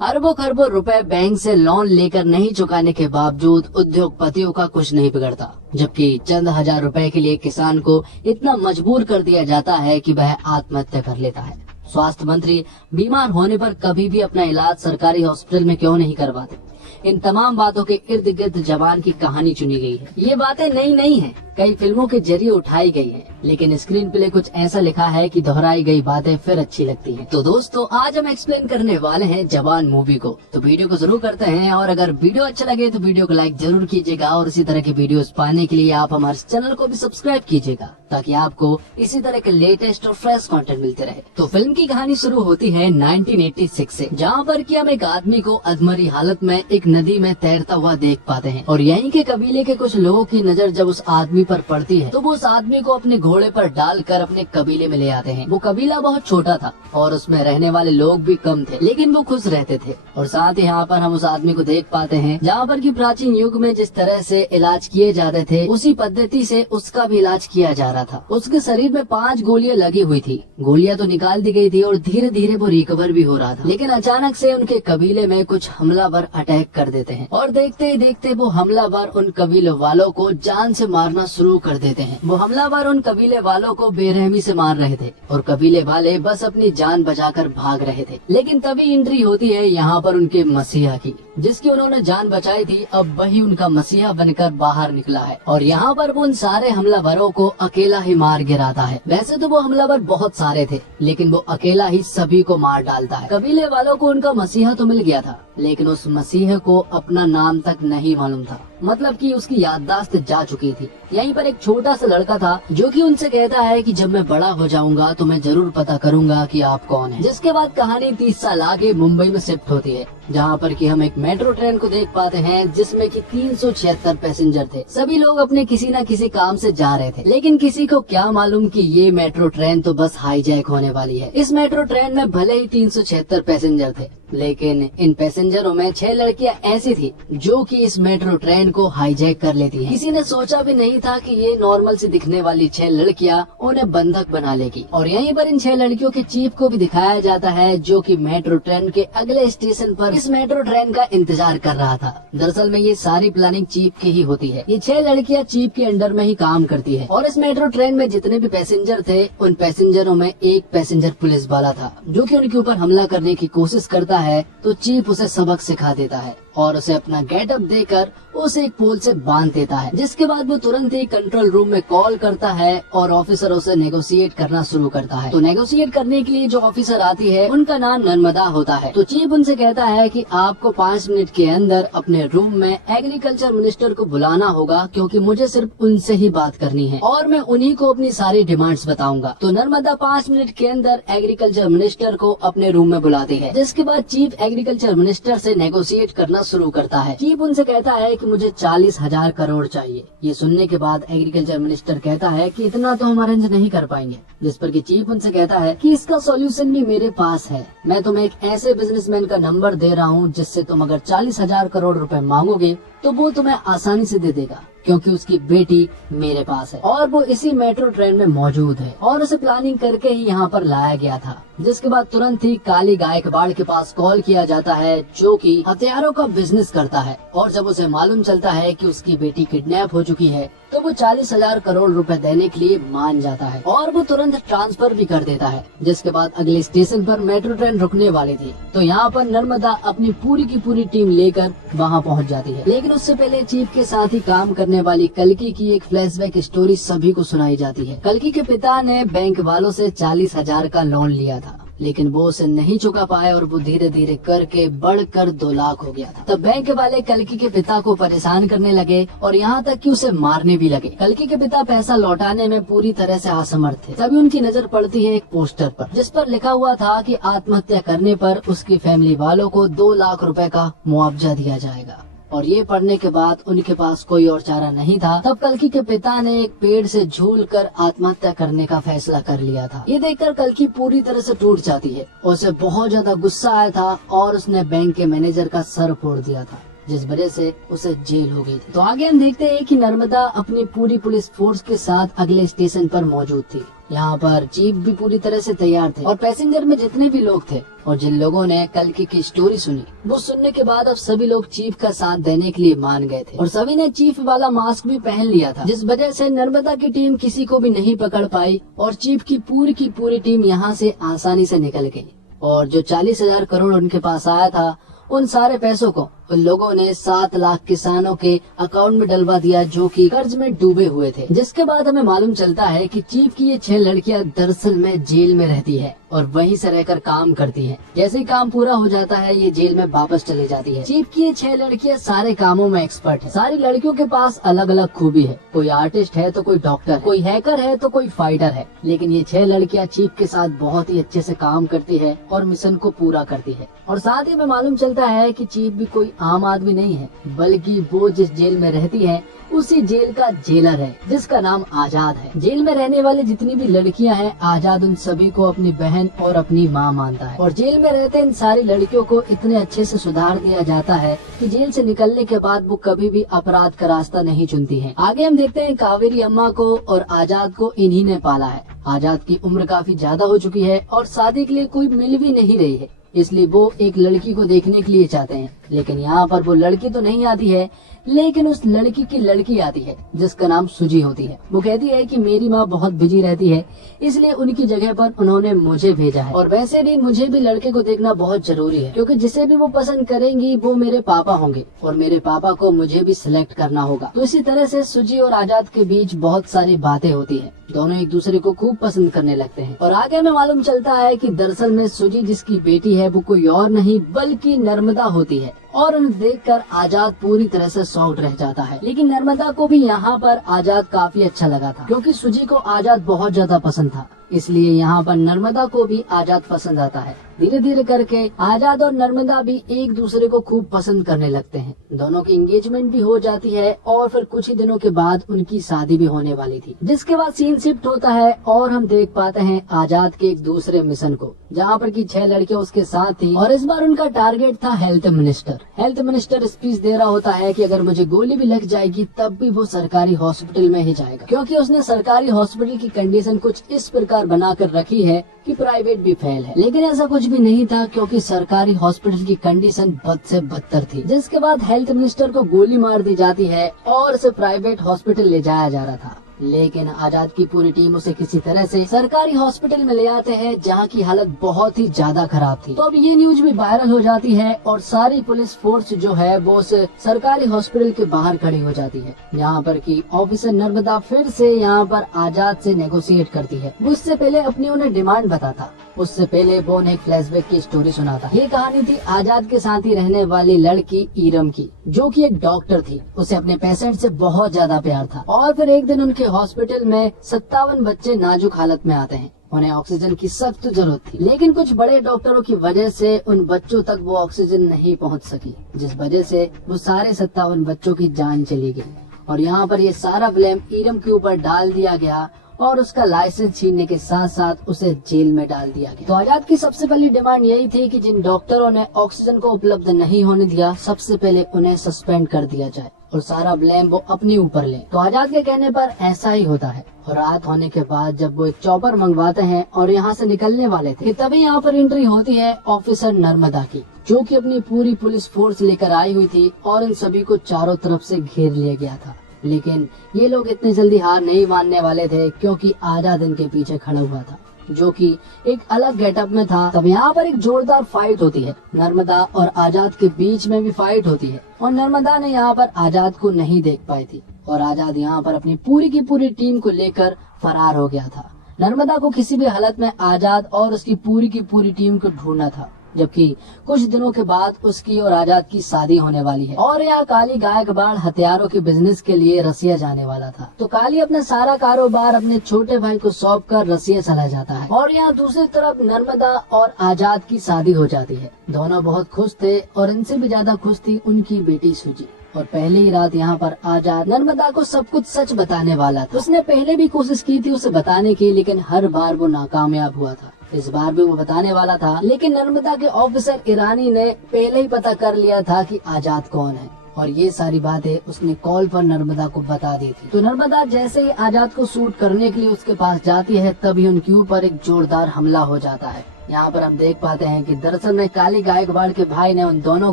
अरबों खरबों रुपए बैंक से लोन लेकर नहीं चुकाने के बावजूद उद्योगपतियों का कुछ नहीं बिगड़ता, जबकि चंद हजार रुपए के लिए किसान को इतना मजबूर कर दिया जाता है कि वह आत्महत्या कर लेता है। स्वास्थ्य मंत्री बीमार होने पर कभी भी अपना इलाज सरकारी हॉस्पिटल में क्यों नहीं करवाते? इन तमाम बातों के इर्द गिर्द जवान की कहानी चुनी गई है। ये बातें नई नहीं है, कई फिल्मों के जरिए उठाई गई है, लेकिन स्क्रीन प्ले कुछ ऐसा लिखा है कि दोहराई गई बातें फिर अच्छी लगती हैं। तो दोस्तों, आज हम एक्सप्लेन करने वाले हैं जवान मूवी को। तो वीडियो को जरूर करते हैं, और अगर वीडियो अच्छा लगे तो वीडियो को लाइक जरूर कीजिएगा, और इसी तरह के वीडियोस पाने के लिए आप हमारे चैनल को भी सब्सक्राइब कीजिएगा, ताकि आपको इसी तरह के लेटेस्ट और फ्रेश कंटेंट मिलते रहे। तो फिल्म की कहानी शुरू होती है 1986 से, जहाँ पर कि हम एक आदमी को अधमरी हालत में एक नदी में तैरता हुआ देख पाते हैं। और यहीं के कबीले के कुछ लोगों की नजर जब उस आदमी पर पड़ती है, तो वो उस आदमी को अपने घोड़े पर डालकर अपने कबीले में ले आते हैं। वो कबीला बहुत छोटा था और उसमें रहने वाले लोग भी कम थे, लेकिन वो खुश रहते थे। और साथ ही यहाँ पर हम उस आदमी को देख पाते हैं जहाँ पर कि प्राचीन युग में जिस तरह से इलाज किए जाते थे, उसी पद्धति से उसका भी इलाज किया जा रहा था। उसके शरीर में 5 गोलियां लगी हुई थी। गोलियां तो निकाल दी गई थी और धीरे धीरे वो रिकवर भी हो रहा था, लेकिन अचानक से उनके कबीले में कुछ हमलावर अटैक कर देते हैं, और देखते ही देखते वो हमलावर उन कबीले वालों को जान से मारना शुरू कर देते हैं। वो हमलावर उन कबीले वालों को बेरहमी से मार रहे थे, और कबीले वाले बस अपनी जान बचाकर भाग रहे थे। लेकिन तभी एंट्री होती है यहाँ पर उनके मसीहा की, जिसकी उन्होंने जान बचाई थी। अब वही उनका मसीहा बनकर बाहर निकला है, और यहाँ पर वो उन सारे हमलावरों को अकेला ही मार गिराता है। वैसे तो वो हमलावर बहुत सारे थे, लेकिन वो अकेला ही सभी को मार डालता है। कबीले वालों को उनका मसीहा तो मिल गया था, लेकिन उस मसीह को अपना नाम तक नहीं मालूम था, मतलब कि उसकी याददाश्त जा चुकी थी। यहीं पर एक छोटा सा लड़का था जो कि उनसे कहता है कि जब मैं बड़ा हो जाऊंगा तो मैं जरूर पता करूंगा कि आप कौन हैं। जिसके बाद कहानी 30 साल आगे मुंबई में शिफ्ट होती है, जहाँ पर कि हम एक मेट्रो ट्रेन को देख पाते हैं, जिसमें कि 376 पैसेंजर थे। सभी लोग अपने किसी न किसी काम से जा रहे थे, लेकिन किसी को क्या मालूम कि ये मेट्रो ट्रेन तो बस हाईजैक होने वाली है। इस मेट्रो ट्रेन में भले ही 376 पैसेंजर थे, लेकिन इन पैसेंजरों में 6 लड़कियां ऐसी थी जो कि इस मेट्रो ट्रेन को हाईजैक कर लेती हैं। किसी ने सोचा भी नहीं था कि ये नॉर्मल से दिखने वाली 6 लड़कियां उन्हें बंधक बना लेगी। और यहीं पर इन 6 लड़कियों के चीफ को भी दिखाया जाता है, जो कि मेट्रो ट्रेन के अगले स्टेशन पर इस मेट्रो ट्रेन का इंतजार कर रहा था। दरअसल में ये सारी प्लानिंग चीफ की ही होती है। ये 6 लड़कियां चीफ के अंडर में ही काम करती है, और इस मेट्रो ट्रेन में जितने भी पैसेंजर थे, उन पैसेंजरों में एक पैसेंजर पुलिस वाला था, जो कि उनके ऊपर हमला करने की कोशिश करता है। तो चीफ उसे सबक सिखा देता है और उसे अपना गेटअप देकर उसे एक पोल से बांध देता है। जिसके बाद वो तुरंत ही कंट्रोल रूम में कॉल करता है और ऑफिसरों से नेगोशिएट करना शुरू करता है। तो नेगोशिएट करने के लिए जो ऑफिसर आती है, उनका नाम नर्मदा होता है। तो चीफ उनसे कहता है कि आपको 5 मिनट के अंदर अपने रूम में एग्रीकल्चर मिनिस्टर को बुलाना होगा, क्योंकि मुझे सिर्फ उनसे ही बात करनी है और मैं उन्हीं को अपनी सारी डिमांड्स बताऊंगा। तो नर्मदा 5 मिनट के अंदर एग्रीकल्चर मिनिस्टर को अपने रूम में बुलाती है। जिसके बाद चीफ एग्रीकल्चर मिनिस्टर से नेगोशिएट करना शुरू करता है। चीफ उनसे कहता है कि मुझे 40,000 करोड़ चाहिए। ये सुनने के बाद एग्रीकल्चर मिनिस्टर कहता है कि इतना तो हम अरेंज नहीं कर पाएंगे। जिस पर कि चीफ उनसे कहता है कि इसका सॉल्यूशन भी मेरे पास है। मैं तुम्हें एक ऐसे बिजनेसमैन का नंबर दे रहा हूँ, जिससे तुम अगर 40,000 करोड़ रुपए मांगोगे तो वो तुम्हें आसानी से दे देगा, क्योंकि उसकी बेटी मेरे पास है और वो इसी मेट्रो ट्रेन में मौजूद है, और उसे प्लानिंग करके ही यहाँ पर लाया गया था। जिसके बाद तुरंत ही काली गायकवाड़ के पास कॉल किया जाता है, जो कि हथियारों का बिजनेस करता है। और जब उसे मालूम चलता है कि उसकी बेटी किडनैप हो चुकी है, तो वो 40,000 करोड़ रुपए देने के लिए मान जाता है, और वो तुरंत ट्रांसफर भी कर देता है। जिसके बाद अगले स्टेशन पर मेट्रो ट्रेन रुकने वाली थी, तो यहाँ पर नर्मदा अपनी पूरी की पूरी टीम लेकर वहाँ पहुँच जाती है। लेकिन उससे पहले चीफ के साथ ही काम करने वाली कल्कि की एक फ्लैशबैक स्टोरी सभी को सुनाई जाती है। कल्कि के पिता ने बैंक वालों से 40,000 का लोन लिया था, लेकिन वो उसे नहीं चुका पाए, और वो धीरे धीरे करके बढ़कर 2 लाख हो गया था। तब बैंक वाले कल्कि के पिता को परेशान करने लगे, और यहाँ तक कि उसे मारने भी लगे। कल्कि के पिता पैसा लौटाने में पूरी तरह से असमर्थ थे। तभी उनकी नजर पड़ती है एक पोस्टर पर, जिस पर लिखा हुआ था कि आत्महत्या करने पर उसकी फैमिली वालों को 2 लाख रुपए का मुआवजा दिया जाएगा। और ये पढ़ने के बाद उनके पास कोई और चारा नहीं था। तब कल्कि के पिता ने एक पेड़ से झूलकर आत्महत्या करने का फैसला कर लिया था। ये देखकर कल्कि पूरी तरह से टूट जाती है। उसे बहुत ज्यादा गुस्सा आया था और उसने बैंक के मैनेजर का सर फोड़ दिया था, जिस वजह से उसे जेल हो गई थी। तो आगे हम देखते हैं कि नर्मदा अपनी पूरी पुलिस फोर्स के साथ अगले स्टेशन पर मौजूद थी, यहाँ पर चीफ भी पूरी तरह से तैयार थे और पैसेंजर में जितने भी लोग थे और जिन लोगों ने कल्कि की स्टोरी सुनी, वो सुनने के बाद अब सभी लोग चीफ का साथ देने के लिए मान गए थे और सभी ने चीफ वाला मास्क भी पहन लिया था, जिस वजह से नर्मदा की टीम किसी को भी नहीं पकड़ पाई और चीफ की पूरी टीम यहाँ से आसानी से निकल गई। और जो 40,000 करोड़ उनके पास आया था, उन सारे पैसों को उन लोगों ने 7 लाख किसानों के अकाउंट में डलवा दिया जो कि कर्ज में डूबे हुए थे। जिसके बाद हमें मालूम चलता है कि चीफ की ये 6 लड़कियां दरअसल में जेल में रहती है और वहीं से रहकर काम करती हैं। जैसे ही काम पूरा हो जाता है, ये जेल में वापस चली जाती है। चीफ की ये 6 लड़कियां सारे कामों में एक्सपर्ट है। सारी लड़कियों के पास अलग अलग खूबी है, कोई आर्टिस्ट है तो कोई डॉक्टर, कोई हैकर है तो कोई फाइटर है, लेकिन ये 6 लड़कियां चीफ के साथ बहुत ही अच्छे से काम करती है और मिशन को पूरा करती है। और साथ ही हमें मालूम चलता है कि चीफ भी कोई आम आदमी नहीं है, बल्कि वो जिस जेल में रहती है उसी जेल का जेलर है, जिसका नाम आजाद है। जेल में रहने वाली जितनी भी लड़कियां हैं, आजाद उन सभी को अपनी बहन और अपनी माँ मानता है और जेल में रहते इन सारी लड़कियों को इतने अच्छे से सुधार दिया जाता है कि जेल से निकलने के बाद वो कभी भी अपराध का रास्ता नहीं चुनती है। आगे हम देखते हैं कावेरी अम्मा को और आजाद को इन्हीं ने पाला है। आजाद की उम्र काफी ज्यादा हो चुकी है और शादी के लिए कोई मिल भी नहीं रही है, इसलिए वो एक लड़की को देखने के लिए चाहते हैं, लेकिन यहाँ पर वो लड़की तो नहीं आती है, लेकिन उस लड़की की लड़की आती है जिसका नाम सुजी होती है। वो कहती है कि मेरी माँ बहुत बिजी रहती है, इसलिए उनकी जगह पर उन्होंने मुझे भेजा है और वैसे भी मुझे भी लड़के को देखना बहुत जरूरी है, क्योंकि जिसे भी वो पसंद करेंगी वो मेरे पापा होंगे और मेरे पापा को मुझे भी सिलेक्ट करना होगा। तो इसी तरह से सुजी और आजाद के बीच बहुत सारी बातें होती है। दोनों एक दूसरे को खूब पसंद करने लगते हैं और आगे हमें मालूम चलता है कि दरअसल में सुजी जिसकी बेटी है वो कोई और नहीं बल्कि नर्मदा होती है और उन्हें देखकर आजाद पूरी तरह से शॉक्ड रह जाता है। लेकिन नर्मदा को भी यहाँ पर आजाद काफी अच्छा लगा था, क्योंकि सुजी को आजाद बहुत ज्यादा पसंद था, इसलिए यहाँ पर नर्मदा को भी आजाद पसंद आता है। धीरे धीरे करके आजाद और नर्मदा भी एक दूसरे को खूब पसंद करने लगते हैं। दोनों की एंगेजमेंट भी हो जाती है और फिर कुछ ही दिनों के बाद उनकी शादी भी होने वाली थी। जिसके बाद सीन शिफ्ट होता है और हम देख पाते हैं आजाद के एक दूसरे मिशन को, जहाँ पर की 6 लड़कियां उसके साथ थी और इस बार उनका टारगेट था health minister. Health minister speech दे रहा होता है कि अगर मुझे गोली भी लग जाएगी तब भी वो सरकारी हॉस्पिटल में ही जाएगा, क्योंकि उसने सरकारी हॉस्पिटल की कंडीशन कुछ इस प्रकार बनाकर रखी है कि प्राइवेट भी फेल है। लेकिन ऐसा कुछ भी नहीं था, क्योंकि सरकारी हॉस्पिटल की कंडीशन बद से बदतर थी। जिसके बाद हेल्थ मिनिस्टर को गोली मार दी जाती है और उसे प्राइवेट हॉस्पिटल ले जाया जा रहा था। लेकिन आजाद की पूरी टीम उसे किसी तरह से सरकारी हॉस्पिटल में ले आते हैं, जहाँ की हालत बहुत ही ज्यादा खराब थी। तो अब ये न्यूज भी वायरल हो जाती है और सारी पुलिस फोर्स जो है वो उस सरकारी हॉस्पिटल के बाहर खड़ी हो जाती है। यहाँ पर की ऑफिसर नर्मदा फिर से यहाँ पर आजाद से नेगोशिएट करती है। उससे पहले अपनी उन्हें डिमांड बताता, उससे पहले वो उन्हें फ्लैशबैक की स्टोरी सुनाता। ये कहानी थी आजाद के साथ ही रहने वाली लड़की ईरम की, जो कि एक डॉक्टर थी। उसे अपने पेशेंट से बहुत ज्यादा प्यार था और फिर एक दिन उनके हॉस्पिटल में 57 बच्चे नाजुक हालत में आते हैं। उन्हें ऑक्सीजन की सख्त जरूरत थी, लेकिन कुछ बड़े डॉक्टरों की वजह से उन बच्चों तक वो ऑक्सीजन नहीं पहुंच सकी, जिस वजह से वो सारे 57 बच्चों की जान चली गई। और यहाँ पर ये सारा ब्लेम ईरम के ऊपर डाल दिया गया और उसका लाइसेंस छीनने के साथ साथ उसे जेल में डाल दिया गया। तो आजाद की सबसे पहली डिमांड यही थी कि जिन डॉक्टरों ने ऑक्सीजन को उपलब्ध नहीं होने दिया, सबसे पहले उन्हें सस्पेंड कर दिया जाए और सारा ब्लेम वो अपने ऊपर ले। तो आजाद के कहने पर ऐसा ही होता है और रात होने के बाद जब वो एक चॉपर मंगवाते हैं और यहाँ से निकलने वाले थे, तभी यहाँ पर एंट्री होती है ऑफिसर नर्मदा की, जो कि अपनी पूरी पुलिस फोर्स लेकर आई हुई थी और इन सभी को चारों तरफ से घेर लिया गया था। लेकिन ये लोग इतनी जल्दी हार नहीं मानने वाले थे, क्योंकि आजाद इनके पीछे खड़ा हुआ था, जो कि एक अलग गेटअप में था। तब यहाँ पर एक जोरदार फाइट होती है, नर्मदा और आजाद के बीच में भी फाइट होती है और नर्मदा ने यहाँ पर आजाद को नहीं देख पाई थी और आजाद यहाँ पर अपनी पूरी की पूरी टीम को लेकर फरार हो गया था। नर्मदा को किसी भी हालत में आजाद और उसकी पूरी की पूरी टीम को ढूंढना था, जबकि कुछ दिनों के बाद उसकी और आजाद की शादी होने वाली है और यहाँ काली गायकवाड़ हथियारों के बिजनेस के लिए रसिया जाने वाला था। तो काली अपना सारा कारोबार अपने छोटे भाई को सौंप कर रसिया चला जाता है और यहाँ दूसरी तरफ नर्मदा और आजाद की शादी हो जाती है। दोनों बहुत खुश थे और इनसे भी ज्यादा खुश थी उनकी बेटी सुजी। और पहले ही रात यहाँ पर आजाद नर्मदा को सब कुछ सच बताने वाला था। उसने पहले भी कोशिश की थी उसे बताने की, लेकिन हर बार वो नाकामयाब हुआ था। इस बार भी वो बताने वाला था, लेकिन नर्मदा के ऑफिसर ईरानी ने पहले ही पता कर लिया था कि आजाद कौन है और ये सारी बातें उसने कॉल पर नर्मदा को बता दी थी। तो नर्मदा जैसे ही आजाद को शूट करने के लिए उसके पास जाती है, तभी उनके ऊपर एक जोरदार हमला हो जाता है। यहाँ पर हम देख पाते हैं कि दरअसल में काली गायकवाड़ के भाई ने उन दोनों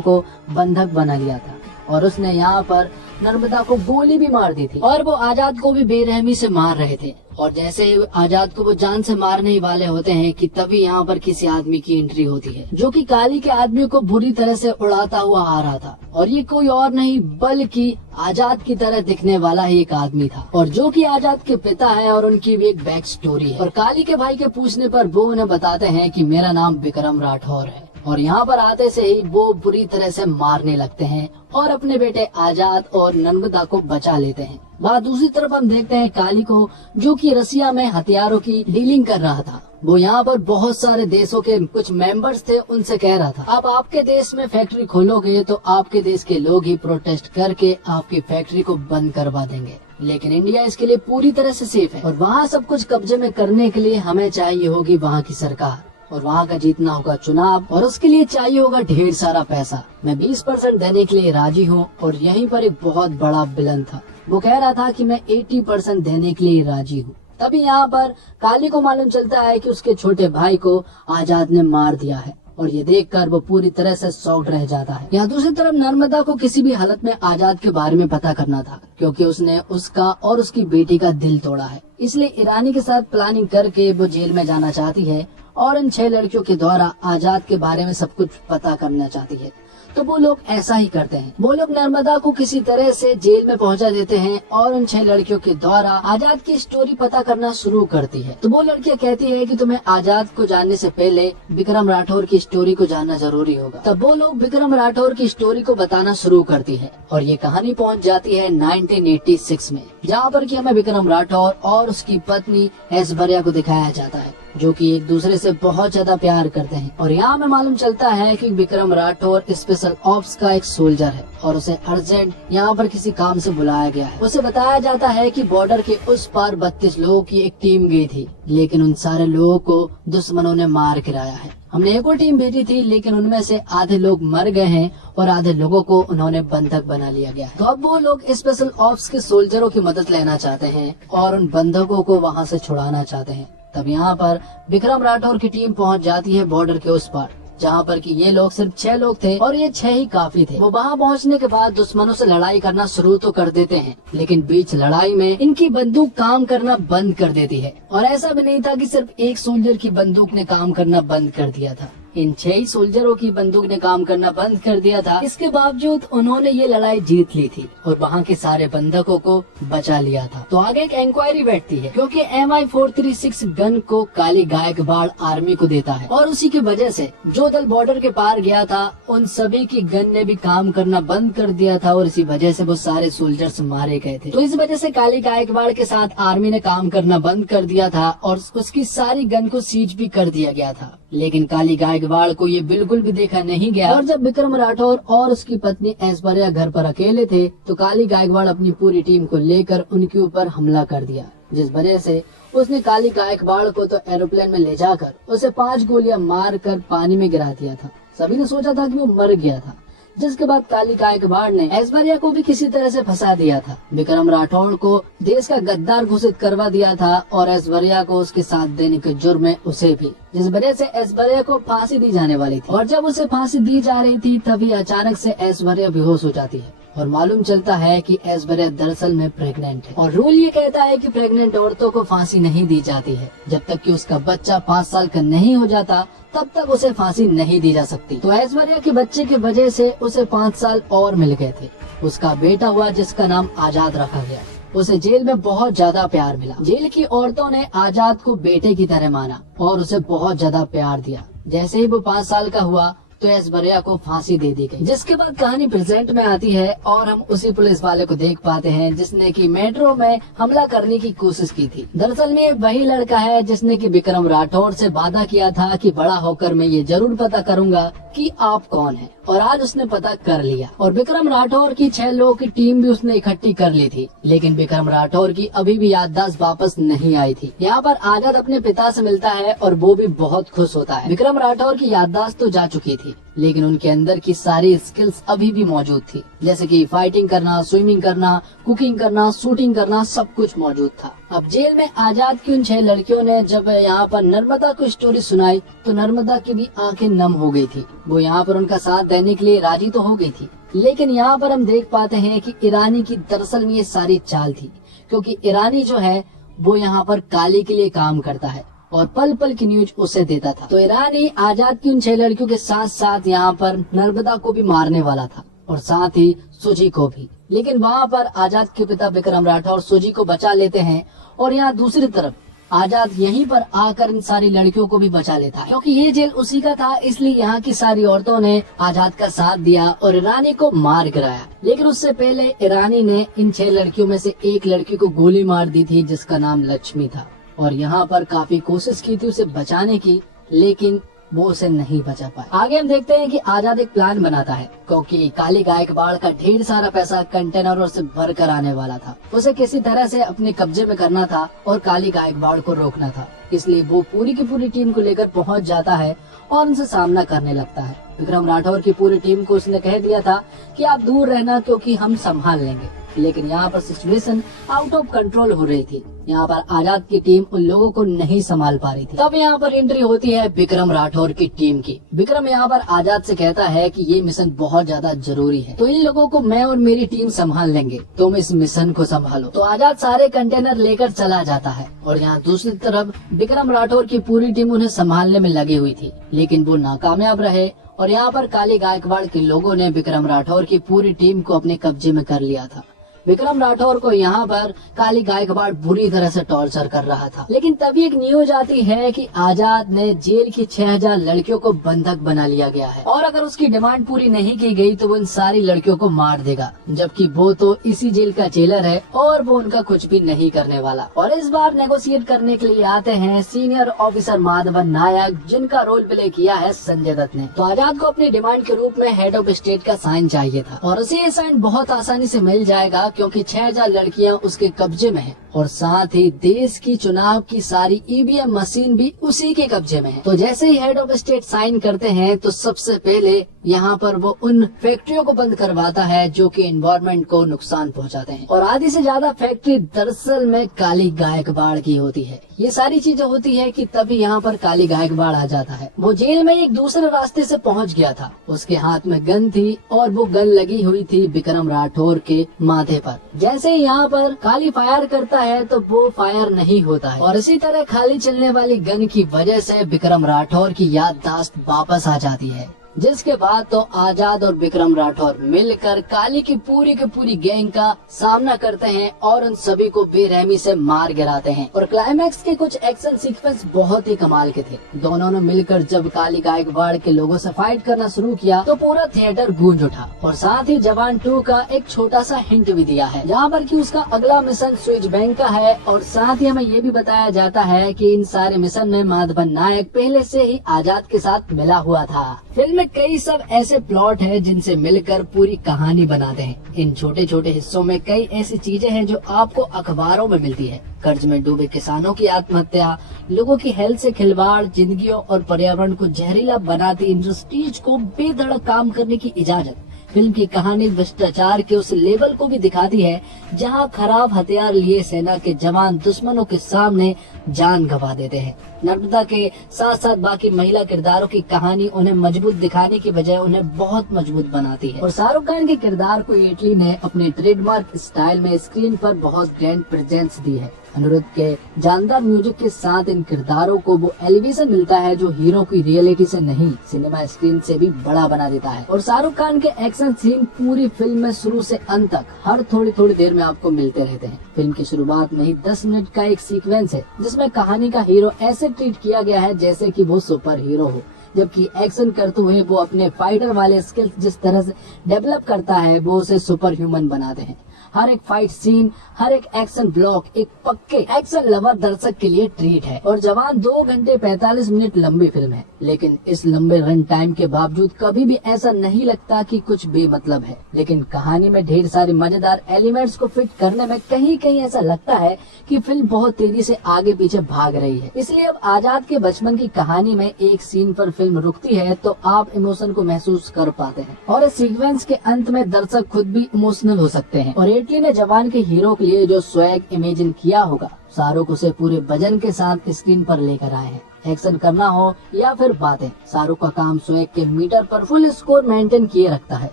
को बंधक बना लिया था और उसने यहाँ पर नर्मदा को गोली भी मार दी थी और वो आजाद को भी बेरहमी से मार रहे थे। और जैसे ही आजाद को वो जान से मारने ही वाले होते हैं कि तभी यहाँ पर किसी आदमी की एंट्री होती है, जो कि काली के आदमी को बुरी तरह से उड़ाता हुआ आ रहा था। और ये कोई और नहीं बल्कि आजाद की तरह दिखने वाला ही एक आदमी था, और जो कि आजाद के पिता है और उनकी भी एक बैक स्टोरी है। और काली के भाई के पूछने पर वो उन्हें बताते हैं कि मेरा नाम विक्रम राठौर है। और यहाँ पर आते से ही वो बुरी तरह से मारने लगते हैं और अपने बेटे आजाद और नर्मदा को बचा लेते हैं। वहाँ दूसरी तरफ हम देखते हैं काली को, जो कि रसिया में हथियारों की डीलिंग कर रहा था। वो यहाँ पर बहुत सारे देशों के कुछ मेंबर्स थे, उनसे कह रहा था आप आपके देश में फैक्ट्री खोलोगे तो आपके देश के लोग ही प्रोटेस्ट करके आपकी फैक्ट्री को बंद करवा देंगे, लेकिन इंडिया इसके लिए पूरी तरह से सेफ है। और वहाँ सब कुछ कब्जे में करने के लिए हमें चाहिए होगी वहाँ की सरकार, और वहाँ का जीतना होगा चुनाव, और उसके लिए चाहिए होगा ढेर सारा पैसा। मैं 20% देने के लिए राजी हूँ। और यहीं पर एक बहुत बड़ा विलन था, वो कह रहा था कि मैं 80% देने के लिए राजी हूँ। तभी यहाँ पर काली को मालूम चलता है कि उसके छोटे भाई को आजाद ने मार दिया है, और ये देखकर वो पूरी तरह से शॉक्ड रह जाता है। यहाँ दूसरी तरफ नर्मदा को किसी भी हालत में आजाद के बारे में पता करना था, क्योंकि उसने उसका और उसकी बेटी का दिल तोड़ा है। इसलिए ईरानी के साथ प्लानिंग करके वो जेल में जाना चाहती है और इन 6 लड़कियों के द्वारा आजाद के बारे में सब कुछ पता करना चाहती है। तो वो लोग ऐसा ही करते हैं, वो लोग नर्मदा को किसी तरह से जेल में पहुंचा देते हैं और उन 6 लड़कियों के द्वारा आजाद की स्टोरी पता करना शुरू करती है। तो वो लड़कियां कहती है कि तुम्हें आजाद को जानने से पहले विक्रम राठौर की स्टोरी को जानना जरूरी होगा। तब वो लोग विक्रम राठौर की स्टोरी को बताना शुरू करती है, और ये कहानी पहुंच जाती है 1986 में, जहाँ पर कि हमें विक्रम राठौर और उसकी पत्नी ऐश्वर्या को दिखाया जाता है, जो कि एक दूसरे से बहुत ज्यादा प्यार करते हैं। और यहाँ में मालूम चलता है कि विक्रम राठौर स्पेशल ऑप्स का एक सोल्जर है और उसे अर्जेंट यहाँ पर किसी काम से बुलाया गया है। उसे बताया जाता है कि बॉर्डर के उस पार 32 लोगों की एक टीम गई थी, लेकिन उन सारे लोगों को दुश्मनों ने मार गिराया है। हमने एक और टीम भेजी थी, लेकिन उनमें से आधे लोग मर गए हैं और आधे लोगों को उन्होंने बंधक बना लिया गया है। तो अब वो लोग स्पेशल ऑप्स के सोल्जरों की मदद लेना चाहते हैं और उन बंधकों को वहाँ से छुड़ाना चाहते हैं। तब यहाँ पर विक्रम राठौर की टीम पहुँच जाती है बॉर्डर के उस पार, जहाँ पर कि ये लोग सिर्फ 6 लोग थे और ये 6 ही काफी थे। वो वहाँ पहुँचने के बाद दुश्मनों से लड़ाई करना शुरू तो कर देते हैं, लेकिन बीच लड़ाई में इनकी बंदूक काम करना बंद कर देती है। और ऐसा भी नहीं था कि सिर्फ एक सोल्जर की बंदूक ने काम करना बंद कर दिया था, इन 6 सोल्जरों की बंदूक ने काम करना बंद कर दिया था। इसके बावजूद उन्होंने ये लड़ाई जीत ली थी और वहाँ के सारे बंधकों को बचा लिया था। तो आगे एक इंक्वायरी बैठती है, क्योंकि MI436 गन को काली गायकवाड़ आर्मी को देता है, और उसी की वजह से जो दल बॉर्डर के पार गया था उन सभी की गन ने भी काम करना बंद कर दिया था, और इसी वजह से वो सारे सोल्जर्स मारे गए थे। तो इस वजह से काली गायकवाड़ के साथ आर्मी ने काम करना बंद कर दिया था और उसकी सारी गन को सीज भी कर दिया गया था। लेकिन काली गायकवाड़ को ये बिल्कुल भी देखा नहीं गया, और जब विक्रम राठौर और उसकी पत्नी ऐश्वर्या घर पर अकेले थे तो काली गायकवाड़ अपनी पूरी टीम को लेकर उनके ऊपर हमला कर दिया, जिस वजह से उसने काली गायकवाड़ को तो एरोप्लेन में ले जाकर उसे 5 गोलियां मार कर पानी में गिरा दिया था। सभी ने सोचा था कि वो मर गया था, जिसके बाद काली गायकवाड़ ने ऐश्वर्या को भी किसी तरह से फंसा दिया था। विक्रम राठौड़ को देश का गद्दार घोषित करवा दिया था और ऐश्वर्या को उसके साथ देने के जुर्म में उसे भी, जिस वजह से ऐश्वर्या को फांसी दी जाने वाली थी। और जब उसे फांसी दी जा रही थी तभी अचानक से ऐश्वर्या बेहोश हो जाती है और मालूम चलता है कि ऐश्वर्या दरअसल में प्रेग्नेंट है। और रूल ये कहता है कि प्रेग्नेंट औरतों को फांसी नहीं दी जाती है, जब तक कि उसका बच्चा 5 साल का नहीं हो जाता तब तक उसे फांसी नहीं दी जा सकती। तो ऐश्वर्या के बच्चे की वजह से उसे 5 साल और मिल गए थे। उसका बेटा हुआ जिसका नाम आजाद रखा गया। उसे जेल में बहुत ज्यादा प्यार मिला। जेल की औरतों ने आजाद को बेटे की तरह माना और उसे बहुत ज्यादा प्यार दिया। जैसे ही वो 5 साल का हुआ तो ऐश्वर्या को फांसी दे दी गई। जिसके बाद कहानी प्रेजेंट में आती है और हम उसी पुलिस वाले को देख पाते हैं जिसने कि मेट्रो में हमला करने की कोशिश की थी। दरअसल में वही लड़का है जिसने कि विक्रम राठौर से वादा किया था कि बड़ा होकर मैं ये जरूर पता करूंगा कि आप कौन हैं, और आज उसने पता कर लिया। और विक्रम राठौर की 6 लोगों की टीम भी उसने इकट्ठी कर ली थी, लेकिन विक्रम राठौर की अभी भी याददाश्त वापस नहीं आई थी। यहाँ पर आजाद अपने पिता से मिलता है और वो भी बहुत खुश होता है। विक्रम राठौर की याददाश्त तो जा चुकी थी, लेकिन उनके अंदर की सारी स्किल्स अभी भी मौजूद थी, जैसे कि फाइटिंग करना, स्विमिंग करना, कुकिंग करना, शूटिंग करना, सब कुछ मौजूद था। अब जेल में आजाद की उन 6 लड़कियों ने जब यहाँ पर नर्मदा को स्टोरी सुनाई तो नर्मदा की भी आंखें नम हो गई थी। वो यहाँ पर उनका साथ देने के लिए राजी तो हो गई थी, लेकिन यहाँ पर हम देख पाते हैं कि ईरानी की दरअसल में ये सारी चाल थी, क्योंकि ईरानी जो है वो यहाँ पर काली के लिए काम करता है और पल पल की न्यूज उसे देता था। तो ईरानी आजाद की उन 6 लड़कियों के साथ साथ यहाँ पर नर्मदा को भी मारने वाला था और साथ ही सुजी को भी, लेकिन वहाँ पर आजाद के पिता विक्रम राठौर सुजी को बचा लेते हैं। और यहाँ दूसरी तरफ आजाद यहीं पर आकर इन सारी लड़कियों को भी बचा लेता है, क्योंकि ये जेल उसी का था, इसलिए यहाँ की सारी औरतों ने आजाद का साथ दिया और ईरानी को मार गिराया। लेकिन उससे पहले ईरानी ने इन 6 लड़कियों में से एक लड़की को गोली मार दी थी, जिसका नाम लक्ष्मी था। और यहाँ पर काफी कोशिश की थी उसे बचाने की, लेकिन वो उसे नहीं बचा पाए। आगे हम देखते हैं कि आजाद एक प्लान बनाता है, क्योंकि काली गायकवाड़ का ढेर सारा पैसा कंटेनरों से भर कर आने वाला था। उसे किसी तरह से अपने कब्जे में करना था और काली गायकवाड़ को रोकना था, इसलिए वो पूरी की पूरी टीम को लेकर पहुंच जाता है और उनसे सामना करने लगता है। विक्रम राठौर की पूरी टीम को उसने कह दिया था कि आप दूर रहना, क्योंकि हम संभाल लेंगे, लेकिन यहाँ पर सिचुएशन आउट ऑफ कंट्रोल हो रही थी। यहाँ पर आजाद की टीम उन लोगों को नहीं संभाल पा रही थी। तब यहाँ पर एंट्री होती है विक्रम राठौर की टीम की। विक्रम यहाँ पर आजाद से कहता है कि ये मिशन बहुत ज्यादा जरूरी है, तो इन लोगों को मैं और मेरी टीम संभाल लेंगे, तुम इस मिशन को संभालो। तो आजाद सारे कंटेनर लेकर चला जाता है और यहाँ दूसरी तरफ विक्रम राठौर की पूरी टीम उन्हें संभालने में लगी हुई थी, लेकिन वो नाकामयाब रहे। और यहाँ पर काली गायकवाड़ के लोगों ने विक्रम राठौर की पूरी टीम को अपने कब्जे में कर लिया था। विक्रम राठौर को यहाँ पर काली गायकवाड़ बुरी तरह से टॉर्चर कर रहा था, लेकिन तभी एक न्यूज आती है कि आजाद ने जेल की 6000 लड़कियों को बंधक बना लिया गया है और अगर उसकी डिमांड पूरी नहीं की गई तो वो इन सारी लड़कियों को मार देगा, जबकि वो तो इसी जेल का जेलर है और वो उनका कुछ भी नहीं करने वाला। और इस बार नेगोशिएट करने के लिए आते हैं सीनियर ऑफिसर माधवन नायक, जिनका रोल प्ले किया है संजय दत्त ने। तो आजाद को अपनी डिमांड के रूप में हेड ऑफ स्टेट का साइन चाहिए था और उसे ये साइन बहुत आसानी से मिल जाएगा, क्योंकि 6000 लड़कियां उसके कब्जे में हैं और साथ ही देश की चुनाव की सारी ईवीएम मशीन भी उसी के कब्जे में है। तो जैसे ही हेड ऑफ स्टेट साइन करते हैं तो सबसे पहले यहाँ पर वो उन फैक्ट्रियों को बंद करवाता है जो कि एनवायरनमेंट को नुकसान पहुँचाते हैं, और आधी से ज्यादा फैक्ट्री दरअसल में काली गायकवाड़ की होती है। ये सारी चीजें होती है कि तभी यहाँ पर काली गायकवाड़ आ जाता है। वो जेल में एक दूसरे रास्ते से पहुँच गया था, उसके हाथ में गन थी और वो गन लगी हुई थी विक्रम राठौर के माथे पर। जैसे ही यहाँ पर काली फायर करता है तो वो फायर नहीं होता है और इसी तरह खाली चलने वाली गन की वजह से विक्रम राठौर की याददाश्त वापस आ जाती है, जिसके बाद तो आजाद और विक्रम राठौर मिलकर काली की पूरी गैंग का सामना करते हैं और उन सभी को बेरहमी से मार गिराते हैं। और क्लाइमैक्स के कुछ एक्शन सीक्वेंस बहुत ही कमाल के थे। दोनों ने मिलकर जब काली गायकवाड़ के लोगों से फाइट करना शुरू किया तो पूरा थिएटर गूंज उठा। और साथ ही जवान 2 का एक छोटा सा हिंट भी दिया है, जहाँ पर कि उसका अगला मिशन स्विच बैंक का है। और साथ ही हमें ये भी बताया जाता है कि इन सारे मिशन में माधवन नायक पहले से ही आजाद के साथ मिला हुआ था। फिल्म में कई सब ऐसे प्लॉट है जिनसे मिलकर पूरी कहानी बनाते हैं। इन छोटे छोटे हिस्सों में कई ऐसी चीजें हैं जो आपको अखबारों में मिलती है। कर्ज में डूबे किसानों की आत्महत्या, लोगों की हेल्थ से खिलवाड़, जिंदगियों और पर्यावरण को जहरीला बनाती इंडस्ट्रीज को बेधड़क काम करने की इजाजत। फिल्म की कहानी भ्रष्टाचार के उस लेवल को भी दिखाती है जहां खराब हथियार लिए सेना के जवान दुश्मनों के सामने जान गंवा देते हैं। नर्मदा के साथ साथ बाकी महिला किरदारों की कहानी उन्हें मजबूत दिखाने की बजाय उन्हें बहुत मजबूत बनाती है। और शाहरुख खान के किरदार को एटली ने अपने ट्रेडमार्क स्टाइल में स्क्रीन पर बहुत ग्रैंड प्रेजेंस दी है। अनिरुद्ध के जानदार म्यूजिक के साथ इन किरदारों को वो एलिवेशन मिलता है जो हीरो की रियलिटी से नहीं, सिनेमा स्क्रीन से भी बड़ा बना देता है। और शाहरुख खान के एक्शन सीन पूरी फिल्म में शुरू से अंत तक हर थोड़ी देर में आपको मिलते रहते हैं। फिल्म की शुरुआत में ही 10 मिनट का एक सीक्वेंस है जिसमें कहानी का हीरो ऐसे ट्रीट किया गया है जैसे कि वो सुपर हीरो हो, जबकि एक्शन करते हुए वो अपने फाइटर वाले स्किल्स जिस तरह से डेवलप करता है वो उसे सुपर ह्यूमन बनाते हैं। हर एक फाइट सीन, हर एक एक्शन ब्लॉक एक पक्के एक्शन लवर दर्शक के लिए ट्रीट है। और जवान 2 घंटे 45 मिनट लंबी फिल्म है, लेकिन इस लंबे रन टाइम के बावजूद कभी भी ऐसा नहीं लगता कि कुछ बेमतलब है। लेकिन कहानी में ढेर सारे मजेदार एलिमेंट्स को फिट करने में कहीं कहीं ऐसा लगता है कि फिल्म बहुत तेजी से आगे पीछे भाग रही है। इसलिए अब आजाद के बचपन की कहानी में एक सीन पर फिल्म रुकती है तो आप इमोशन को महसूस कर पाते हैं, और इस सीक्वेंस के अंत में दर्शक खुद भी इमोशनल हो सकते हैं। और एटली ने जवान के हीरो के लिए जो स्वैग इमेजिन किया होगा, शाहरुख उसे पूरे वजन के साथ स्क्रीन पर लेकर आए हैं। एक्शन करना हो या फिर बातें, शाहरुख का काम स्वैग के मीटर पर फुल स्कोर मेंटेन किए रखता है।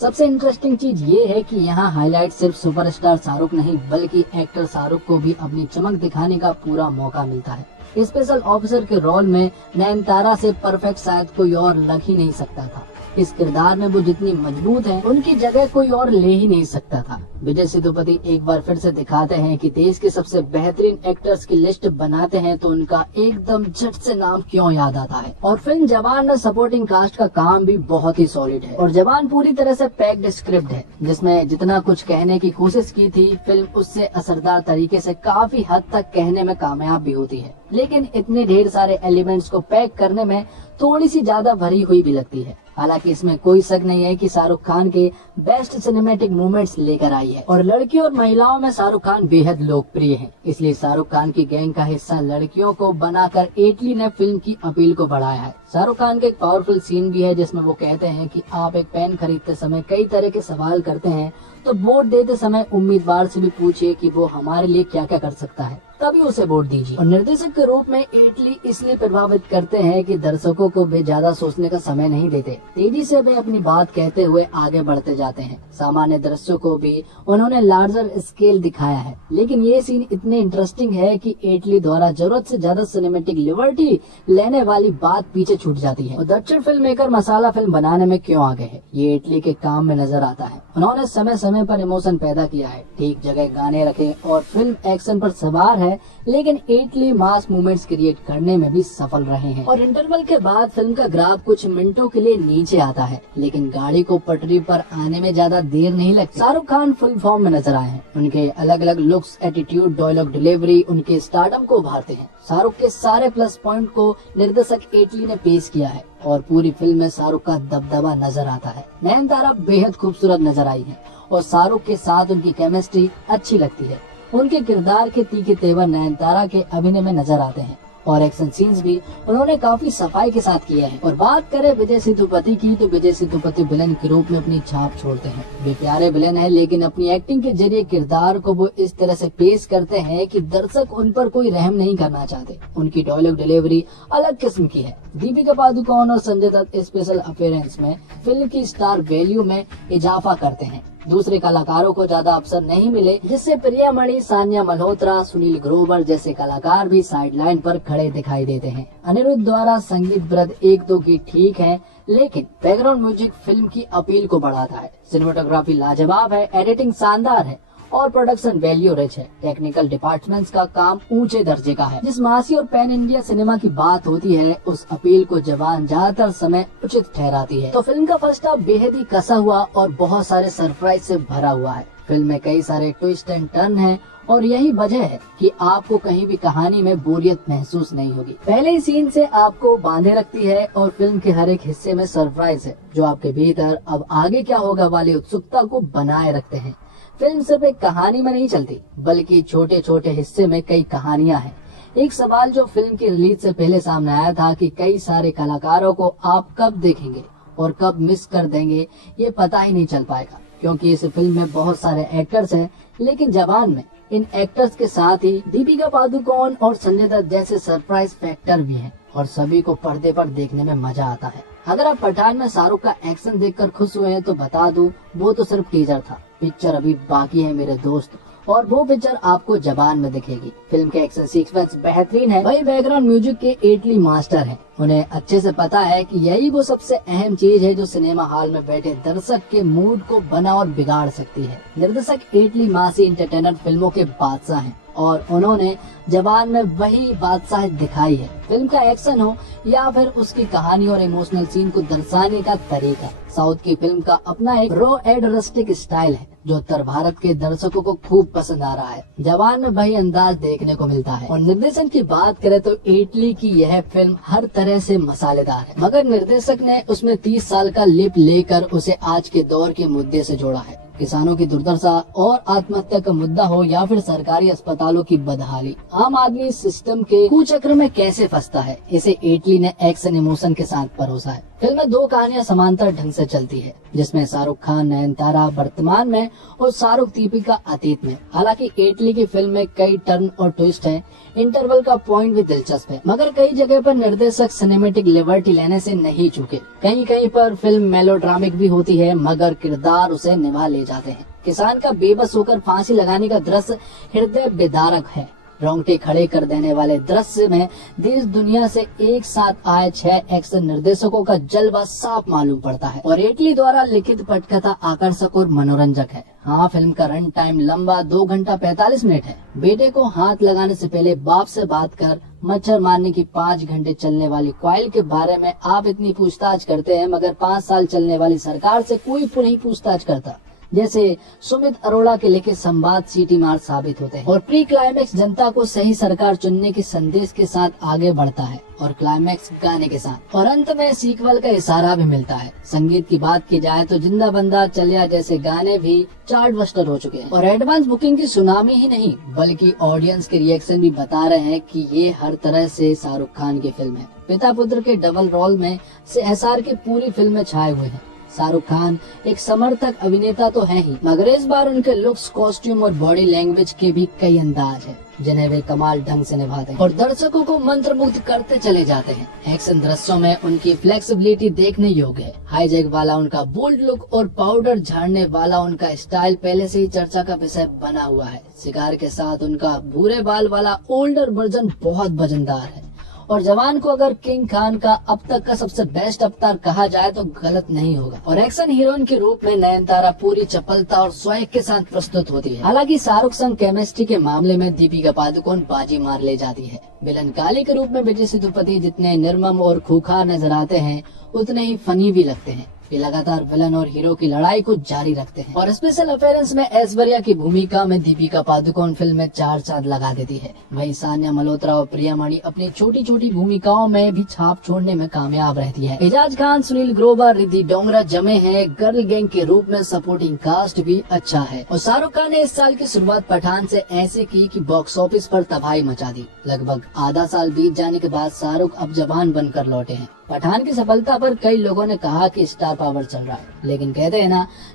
सबसे इंटरेस्टिंग चीज ये है कि यहाँ हाईलाइट सिर्फ सुपरस्टार शाहरुख नहीं, बल्कि एक्टर शाहरुख को भी अपनी चमक दिखाने का पूरा मौका मिलता है। स्पेशल ऑफिसर के रोल में नयनतारा से परफेक्ट शायद कोई और लग ही नहीं सकता था। इस किरदार में वो जितनी मजबूत है, उनकी जगह कोई और ले ही नहीं सकता था। विजय सेतुपति एक बार फिर से दिखाते हैं कि देश के सबसे बेहतरीन एक्टर्स की लिस्ट बनाते हैं तो उनका एकदम झट से नाम क्यों याद आता है। और फिल्म जवान में सपोर्टिंग कास्ट का काम भी बहुत ही सॉलिड है। और जवान पूरी तरह से पैक्ड स्क्रिप्ट है, जिसमें जितना कुछ कहने की कोशिश की थी, फिल्म उससे असरदार तरीके से काफी हद तक कहने में कामयाब भी होती है। लेकिन इतने ढेर सारे एलिमेंट्स को पैक करने में थोड़ी सी ज्यादा भरी हुई भी लगती है। हालांकि इसमें कोई शक नहीं है कि शाहरुख खान के बेस्ट सिनेमैटिक मूवमेंट्स लेकर आई है। और लड़कियों और महिलाओं में शाहरुख खान बेहद लोकप्रिय हैं, इसलिए शाहरुख खान की गैंग का हिस्सा लड़कियों को बनाकर एटली ने फिल्म की अपील को बढ़ाया है। शाहरुख खान का एक पावरफुल सीन भी है जिसमें वो कहते हैं कि आप एक पेन खरीदते समय कई तरह के सवाल करते हैं, तो वोट देते समय उम्मीदवार से भी पूछिए कि वो हमारे लिए क्या क्या कर सकता है, तभी उसे वोट दीजिए। और निर्देशक के रूप में एटली इसलिए प्रभावित करते हैं कि दर्शकों को वे ज्यादा सोचने का समय नहीं देते, तेजी से वे अपनी बात कहते हुए आगे बढ़ते जाते हैं। सामान्य दृश्यों को भी उन्होंने लार्जर स्केल दिखाया है, लेकिन ये सीन इतने इंटरेस्टिंग है कि एटली द्वारा जरूरत से ज्यादा सिनेमेटिक लिबर्टी लेने वाली बात पीछे छूट जाती है। और दक्षिण फिल्म मेकर मसाला फिल्म बनाने में क्यों आगे है, ये एटली के काम में नजर आता है। उन्होंने समय समय पर इमोशन पैदा किया है, ठीक जगह गाने रखे, और फिल्म एक्शन पर सवार है, लेकिन एटली मास मूवमेंट्स क्रिएट करने में भी सफल रहे हैं। और इंटरवल के बाद फिल्म का ग्राफ कुछ मिनटों के लिए नीचे आता है, लेकिन गाड़ी को पटरी पर आने में ज्यादा देर नहीं लगती। शाहरुख खान फुल फॉर्म में नजर आए हैं। उनके अलग अलग लुक्स, एटीट्यूड, डायलॉग डिलीवरी उनके स्टारडम को उभारते हैं। शाहरुख के सारे प्लस पॉइंट को निर्देशक एटली ने पेश किया है, और पूरी फिल्म में शाहरुख का दबदबा नजर आता है। नयनतारा बेहद खूबसूरत नजर आई है, और शाहरुख के साथ उनकी केमिस्ट्री अच्छी लगती है। उनके किरदार के तीखे तेवर नयनतारा के अभिनय में नजर आते हैं, और एक्शन सीन्स भी उन्होंने काफी सफाई के साथ किया है। और बात करें विजय सेतुपति की, तो विजय सेतुपति विलन के रूप में अपनी छाप छोड़ते हैं। वे प्यारे विलन है, लेकिन अपनी एक्टिंग के जरिए किरदार को वो इस तरह से पेश करते हैं कि दर्शक उन पर कोई रहम नहीं करना चाहते। उनकी डायलॉग डिलीवरी अलग किस्म की है। दीपिका पादुकोण और संजय दत्त स्पेशल अपीयरेंस में फिल्म की स्टार वैल्यू में इजाफा करते हैं। दूसरे कलाकारों को ज्यादा अवसर नहीं मिले, जिससे प्रियामणि, सान्या मल्होत्रा, सुनील ग्रोवर जैसे कलाकार भी साइडलाइन पर खड़े दिखाई देते हैं। अनिरुद्ध द्वारा संगीत ब्रत 1-2 की ठीक है, लेकिन बैकग्राउंड म्यूजिक फिल्म की अपील को बढ़ाता है। सिनेमेटोग्राफी लाजवाब है, एडिटिंग शानदार है, और प्रोडक्शन वैल्यू रिच है। टेक्निकल डिपार्टमेंट्स का काम ऊंचे दर्जे का है। जिस मासी और पैन इंडिया सिनेमा की बात होती है, उस अपील को जवान ज्यादातर समय उचित ठहराती है। तो फिल्म का फर्स्ट हाफ बेहद ही कसा हुआ और बहुत सारे सरप्राइज से भरा हुआ है। फिल्म में कई सारे ट्विस्ट एंड टर्न है, और यही वजह है कि आपको कहीं भी कहानी में बोरियत महसूस नहीं होगी। पहले ही सीन से आपको बांधे रखती है, और फिल्म के हर एक हिस्से में सरप्राइज है, जो आपके भीतर अब आगे क्या होगा वाली उत्सुकता को बनाए रखते हैं। फिल्म सिर्फ एक कहानी में नहीं चलती, बल्कि छोटे छोटे हिस्से में कई कहानियां हैं। एक सवाल जो फिल्म की रिलीज से पहले सामने आया था कि कई सारे कलाकारों को आप कब देखेंगे और कब मिस कर देंगे, ये पता ही नहीं चल पाएगा, क्योंकि इस फिल्म में बहुत सारे एक्टर्स हैं। लेकिन जवान में इन एक्टर्स के साथ ही दीपिका पादुकोण और संजय दत्त जैसे सरप्राइज फैक्टर भी हैं, और सभी को पर्दे पर देखने में मजा आता है। अगर आप पठान में शाहरुख का एक्शन देखकर खुश हुए हैं, तो बता दूं, वो तो सिर्फ टीजर था। पिक्चर अभी बाकी है मेरे दोस्त, और वो पिक्चर आपको जवान में दिखेगी। फिल्म के एक्शन सीक्वेंस बेहतरीन है, वही बैकग्राउंड म्यूजिक के एटली मास्टर हैं। उन्हें अच्छे से पता है कि यही वो सबसे अहम चीज है जो सिनेमा हॉल में बैठे दर्शक के मूड को बना और बिगाड़ सकती है। निर्देशक एटली मासी एंटरटेनर फिल्मों के बादशाह हैं, और उन्होंने जवान में वही बादशाह दिखाई है। फिल्म का एक्शन हो या फिर उसकी कहानी और इमोशनल सीन को दर्शाने का तरीका, साउथ की फिल्म का अपना एक रॉ एंड रस्टिक स्टाइल है जो उत्तर भारत के दर्शकों को खूब पसंद आ रहा है। जवान में वही अंदाज देखने को मिलता है। और निर्देशन की बात करें तो इटली की यह फिल्म हर तरह से मसालेदार है, मगर निर्देशक ने उसमें 30 साल का लिप लेकर उसे आज के दौर के मुद्दे से जोड़ा है। किसानों की दुर्दशा और आत्महत्या का मुद्दा हो या फिर सरकारी अस्पतालों की बदहाली, आम आदमी सिस्टम के कुचक्र में कैसे फंसता है, इसे इटली ने एक्शन इमोशन के साथ परोसा है। फिल्म में 2 कहानियां समांतर ढंग से चलती है, जिसमें शाहरुख खान नयनतारा वर्तमान में और शाहरुख दीपिका अतीत में। हालांकि इटली की फिल्म में कई टर्न और ट्विस्ट है, इंटरवल का पॉइंट भी दिलचस्प है, मगर कई जगह पर निर्देशक सिनेमेटिक लिबर्टी लेने से नहीं चूके। कहीं कहीं पर फिल्म मेलोड्रामिक भी होती है, मगर किरदार उसे निभा ले जाते हैं। किसान का बेबस होकर फांसी लगाने का दृश्य हृदय विदारक है। रोंगटे खड़े कर देने वाले दृश्य में देश दुनिया से एक साथ आए 6 एक्शन निर्देशकों का जलवा साफ मालूम पड़ता है। और इटली द्वारा लिखित पटकथा आकर्षक और मनोरंजक है। हाँ, फिल्म का रन टाइम लंबा 2 घंटा 45 मिनट है। बेटे को हाथ लगाने से पहले बाप से बात कर मच्छर मारने की 5 घंटे चलने वाली कॉइल के बारे में आप इतनी पूछताछ करते हैं, मगर 5 साल चलने वाली सरकार से कोई नहीं पूछताछ करता। जैसे सुमित अरोड़ा के लिखे संवाद सीटी मार साबित होते हैं। और प्री क्लाइमेक्स जनता को सही सरकार चुनने के संदेश के साथ आगे बढ़ता है और क्लाइमेक्स गाने के साथ। और अंत में सीक्वल का इशारा भी मिलता है। संगीत की बात की जाए तो जिंदा बंदा चलिया जैसे गाने भी चार्ट बस्टर हो चुके हैं। और एडवांस बुकिंग की सुनामी ही नहीं, बल्कि ऑडियंस के रिएक्शन भी बता रहे हैं कि ये हर तरह से शाहरुख खान की फिल्म है। पिता पुत्र के डबल रोल में से एसआर की पूरी फिल्म में छाए हुए हैं। शाहरुख खान एक समर्थक अभिनेता तो है ही, मगर इस बार उनके लुक्स, कॉस्ट्यूम और बॉडी लैंग्वेज के भी कई अंदाज है जिन्हें वे कमाल ढंग से निभाते हैं और दर्शकों को मंत्रमुग्ध करते चले जाते हैं। एक्शन दृश्यों में उनकी फ्लेक्सिबिलिटी देखने योग्य है। हाईजैक वाला उनका बोल्ड लुक और पाउडर झाड़ने वाला उनका स्टाइल पहले से ही चर्चा का विषय बना हुआ है। शिकार के साथ उनका भूरे बाल वाला ओल्डर वर्जन बहुत वजनदार है। और जवान को अगर किंग खान का अब तक का सबसे बेस्ट अवतार कहा जाए तो गलत नहीं होगा। और एक्शन हीरोइन के रूप में नयनतारा पूरी चपलता और स्वैग के साथ प्रस्तुत होती है। हालांकि शाहरुख संग केमिस्ट्री के मामले में दीपिका पादुकोण बाजी मार ले जाती है। विलन काली के रूप में विजय सेतुपति जितने निर्मम और खूंखार नजर आते हैं, उतने ही फनी भी लगते हैं। वे लगातार विलन और हीरो की लड़ाई को जारी रखते हैं। और स्पेशल अपीयरेंस में ऐश्वर्या की भूमिका में दीपिका पादुकोण फिल्म में 4 चांद लगा देती है। वहीं सान्या मल्होत्रा और प्रियामणि अपनी छोटी छोटी भूमिकाओं में भी छाप छोड़ने में कामयाब रहती है। एजाज खान, सुनील ग्रोवर, रिद्धि डोंगरा जमे हैं। गर्ल गैंग के रूप में सपोर्टिंग कास्ट भी अच्छा है। और शाहरुख खान ने इस साल की शुरुआत पठान से ऐसे की कि बॉक्स ऑफिस पर तबाही मचा दी। लगभग आधा साल बीत जाने के बाद शाहरुख अब जवान बनकर लौटे हैं। पठान की सफलता पर कई लोगों ने कहा कि स्टार पावर चल रहा है, लेकिन कहते हैं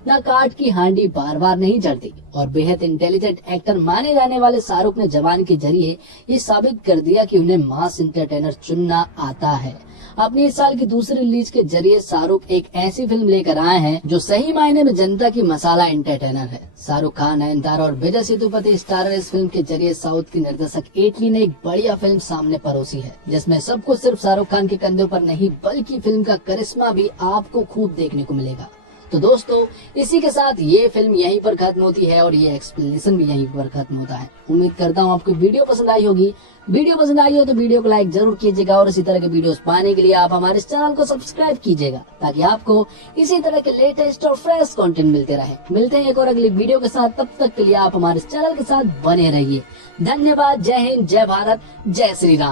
ना काट की हांडी बार बार नहीं जलती। और बेहद इंटेलिजेंट एक्टर माने जाने वाले शाहरुख ने जवान के जरिए ये साबित कर दिया कि उन्हें मास एंटरटेनर चुनना आता है। अपनी इस साल की दूसरी रिलीज के जरिए शाहरुख एक ऐसी फिल्म लेकर आए हैं जो सही मायने में जनता की मसाला एंटरटेनर है। शाहरुख खान, नयनतारा और विजय सेतुपति स्टारर इस फिल्म के जरिए साउथ की निर्देशक इटली ने एक बढ़िया फिल्म सामने परोसी है, जिसमें सब कुछ सिर्फ शाहरुख खान के कंधों पर नहीं बल्कि फिल्म का करिश्मा भी आपको खूब देखने को मिलेगा। तो दोस्तों, इसी के साथ ये फिल्म यहीं पर खत्म होती है और ये एक्सप्लेनेशन भी यहीं पर खत्म होता है। उम्मीद करता हूँ आपको वीडियो पसंद आई होगी। वीडियो पसंद आई हो तो वीडियो को लाइक जरूर कीजिएगा और इसी तरह के वीडियोस पाने के लिए आप हमारे इस चैनल को सब्सक्राइब कीजिएगा, ताकि आपको इसी तरह के लेटेस्ट और फ्रेश कंटेंट मिलते रहे। मिलते हैं एक और अगली वीडियो के साथ, तब तक के लिए आप हमारे इस चैनल के साथ बने रहिए। धन्यवाद। जय हिंद, जय भारत, जय श्री राम।